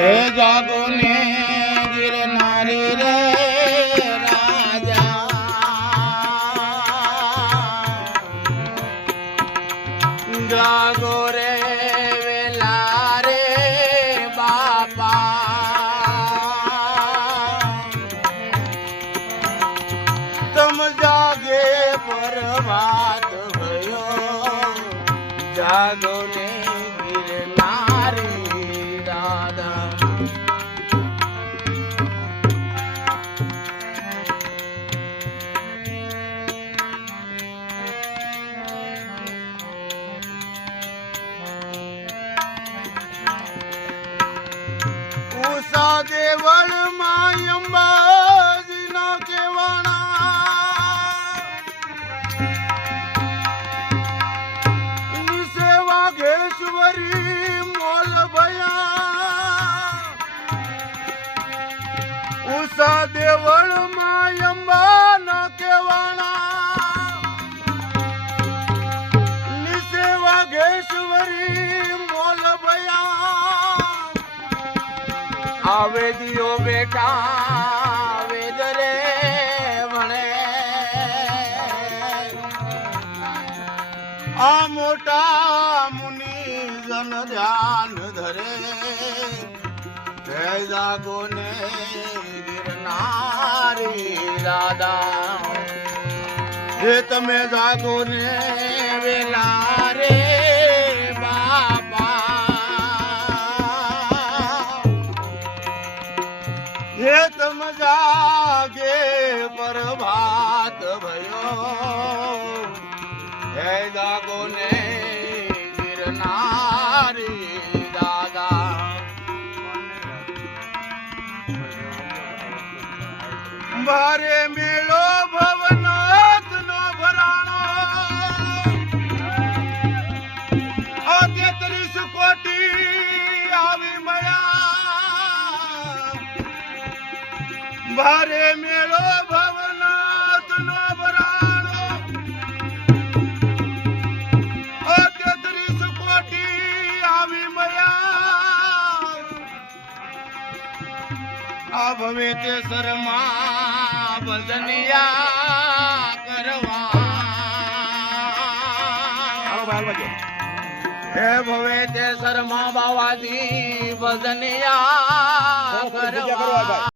હે જાગો ને ગિરનારી રે રાજા જાગો રે વેલા રે બાપા તમ જાગે પરભાત ભયો જાગો ને ગિરનારી દાદા ઉષા દેવળ માં અંબાજી નો કેવાણા નિશે વાઘેશ્વરી મોલ ભયા ઉષા દેવળ માં અંબા નો કેવાણા નિશે વાઘેશ્વરી મોલ ભયા આવે દિયો બેટા વેદ રે ભણે આ મોટા મુનિ જન ધ્યાન ધરે હે જાગો ને ગિરનારી દાદા હે તમે જાગો ને વેલા રે હે તમ જાગે પરભાત ભયો હે જાગો ને ગિરનારી દાદા મારે મેળો ભવનાથ નો ભરાણો 33 કોટી આવી મયા ભારે મેળો ભવનાથ નો ભરાણો 33 કોટી આવી મયા આ ભવે તે શર્મા ભજનિયા કરવા હે ભવે તે શર્મા બાવાજી ભજનિયા કરવા